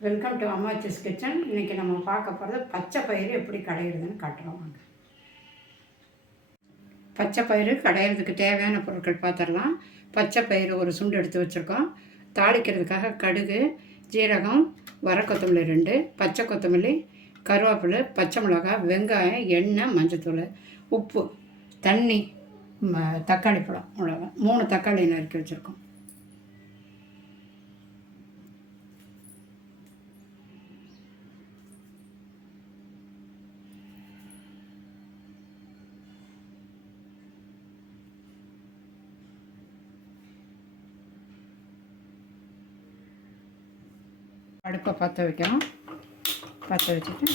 Welcome to Ammachi's kitchen இன்றைக்கி நம்ம பார்க்க போகிறது பச்சை பயிறு எப்படி கடையிறதுன்னு காட்டுறோம் வாங்க. பச்சை பயிறு கடையிறதுக்கு தேவையான பொருட்கள் பார்த்துடலாம். பச்சை பயிறு ஒரு சுண்டு எடுத்து வச்சுருக்கோம். தாளிக்கிறதுக்காக கடுகு ஜீரகம் வர கொத்தமல்லி ரெண்டு பச்சை கொத்தமல்லி கருவேப்பிலை பச்சை மிளகாய் வெங்காயம் எண்ணெய் மஞ்சத்தூள் உப்பு தண்ணி ம- தக்காளி பழம் அவ்வளோதான் மூணு தக்காளி நறுக்கி வச்சுருக்கோம். அடுப்பை பற்ற வைக்கிறோம் பற்ற வச்சுட்டு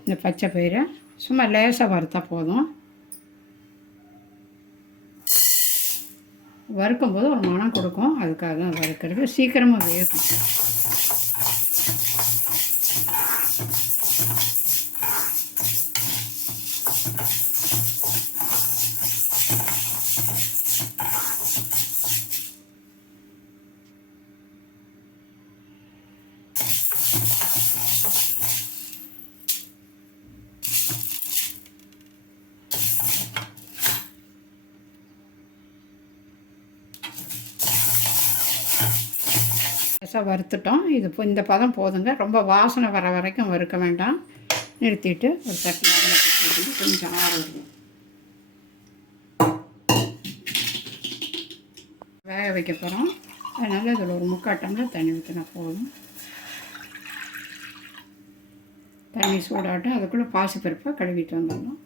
இந்த பச்சை பயிரை சும்மா லேசாக வறுத்தா போதும். வறுக்கும்போது ஒரு மனம் கொடுக்கும். அதுக்காக தான் வறுக்கிறது. சீக்கிரமாக வேகும் லேசாக வறுத்துட்டோம். இது இப்போ இந்த பதம் போதுங்க. ரொம்ப வாசனை வர வரைக்கும் வறுக்க வேண்டாம். நிறுத்திட்டு ஒரு தட்டு கொஞ்சம் ஆற விடுவோம். வேக வைக்க போகிறோம் அதனால் இதில் ஒரு முக்கால் டம்ளர் தண்ணி ஊற்றினா போதும். தண்ணி சூடாட்டும் அதுக்குள்ளே பாசி பருப்பாக கழுவிட்டு வந்துடணும்.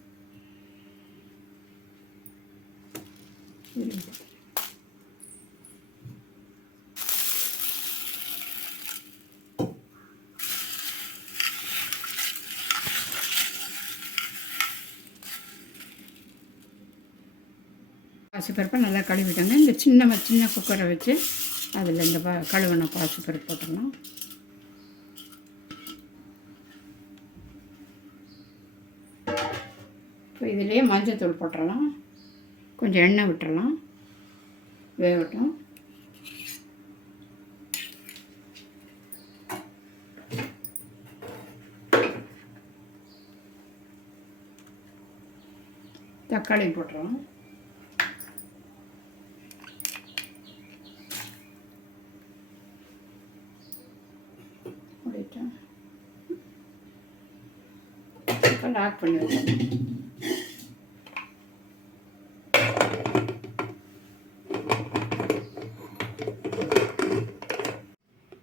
பாசிப்பருப்பை நல்லா கழுவிட்டோங்க இந்த சின்ன சின்ன குக்கரை வச்சு அதில் இந்த பா கழுவின பாசிப்பருப்பு போட்டுடலாம். இப்போ இதுலேயே மஞ்சத்தூள் போட்டுடலாம். கொஞ்சம் எண்ணெய் விட்டுறலாம் வேகட்டும். தக்காளி போட்டுறோம் இப்போ லாக் பண்ணி வச்சேன்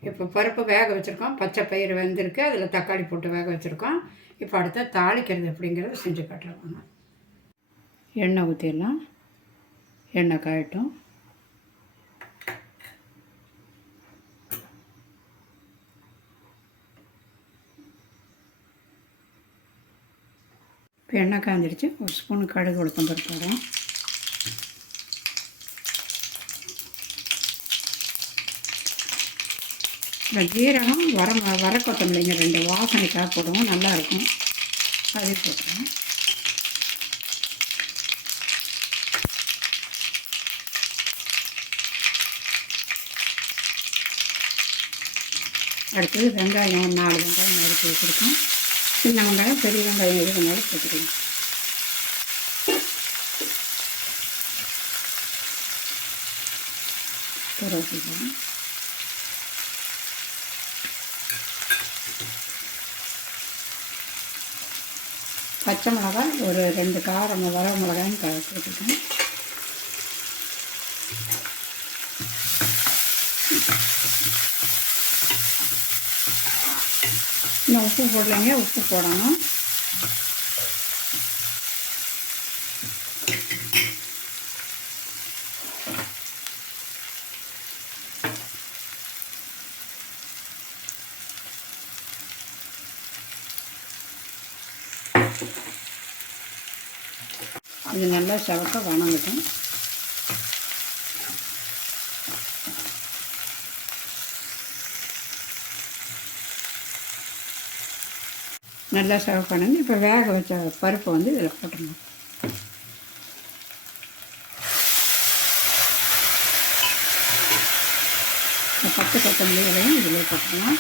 இப்போ பருப்பு வேக வச்சுருக்கோம். பச்சை பயிறு வெந்திருக்கு. அதில் தக்காளி போட்டு வேக வச்சுருக்கோம். இப்போ அடுத்து தாளிக்கிறது எப்படிங்கிறத செஞ்சு காட்டுறோம். எண்ணெய் ஊற்றிடலாம் எண்ணெய் காயட்டும். இப்போ எண்ணெய் காய்ஞ்சிடுச்சு ஒரு ஸ்பூன் கடுகு உளுத்தம் பருப்பு போடுறோம். இந்த ஜீரகம் வர வர கொத்தமல்லிங்க ரெண்டு வாசனைக்காக போடுவோம். நல்லாயிருக்கும் அது போட்டுருவோம் அடுத்தது வெங்காயம் நாலு வெங்காயம் நறுக்கி வச்சுருக்கோம். சின்ன வெங்காயம் பெரிய வெங்காயம் எது வேணாலும் போட்டுக்கலாம் கருவேப்பிலை பச்சை மிளகாய் ஒரு ரெண்டு காரம் வர மிளகாயும் க Thank you. உப்பு போடலைங்க உப்பு போடணும். இது நல்லா செவக்க வணங்கட்டும். நல்லா செவக்கணுங்க இப்போ வேக வச்ச பருப்பை வந்து இதில் போட்டுடணும் பத்து கொத்தமல்லி இலையும் இதில் போட்டுக்கலாம்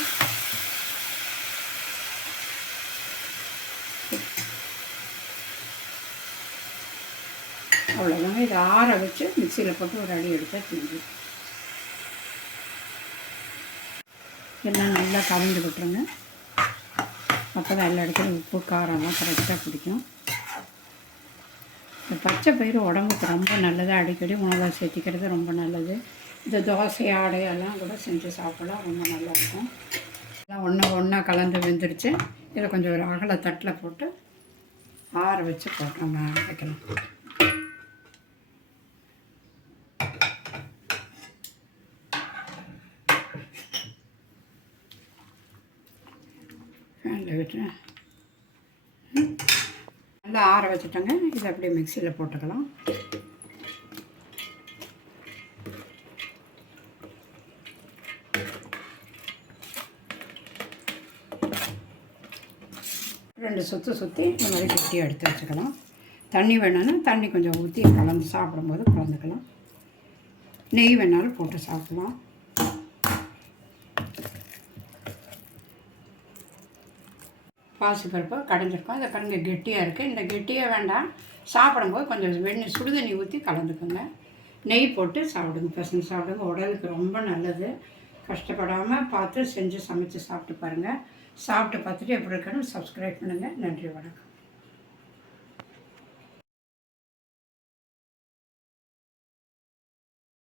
அவ்வளோதாங்க இதை ஆற வச்சு மிக்சியில் போட்டு ஒரு அடி எடுத்தால் தீஞ்சு எல்லாம் நல்லா கலந்து விட்டுருங்க. அப்போ தான் எல்லா இடத்துலையும் உப்பு காரம்லாம் கரெக்டாக பிடிக்கும் இந்த பச்சை பயிறு உடம்புக்கு ரொம்ப நல்லது. அடிக்கடி உணவாக சேர்த்திக்கிறது ரொம்ப நல்லது. இந்த தோசை ஆடையெல்லாம் கூட செஞ்சு சாப்பிடலாம் ரொம்ப நல்லாயிருக்கும் எல்லாம் ஒன்றா ஒன்றா கலந்து வெந்துருச்சு இதை கொஞ்சம் ஒரு அகல தட்டில் போட்டு ஆற வச்சு போட்டு நம்ம வைக்கலாம். விட்டுறேன் நல்லா ஆற வச்சுட்டோங்க. இதை அப்படியே மிக்சியில் போட்டுக்கலாம். ரெண்டு சுற்றி சுற்றி இந்த மாதிரி குட்டியாக எடுத்து வச்சுக்கலாம். தண்ணி வேணும்னா தண்ணி கொஞ்சம் ஊற்றி கலந்து சாப்பிடும்போது கலந்துக்கலாம். நெய் வேணாலும் போட்டு சாப்பிடலாம். பாசிப்பருப்பு கடைஞ்சிருக்கோம் இதை கடைஞ்சி கெட்டியாக இருக்குது இந்த கெட்டியாக வேண்டாம். சாப்பிடும்போது கொஞ்சம் வெண்ணெய் சுடுதண்ணி ஊற்றி கலந்துக்கோங்க. நெய் போட்டு சாப்பிடுங்க பசங்க சாப்பிடுங்க. உடலுக்கு ரொம்ப நல்லது. கஷ்டப்படாமல் பார்த்து செஞ்சு சமைச்சு சாப்பிட்டு பாருங்கள் சாப்பிட்டு பார்த்துட்டு எப்படி இருக்குன்னு சப்ஸ்கிரைப் பண்ணுங்கள் நன்றி வணக்கம்.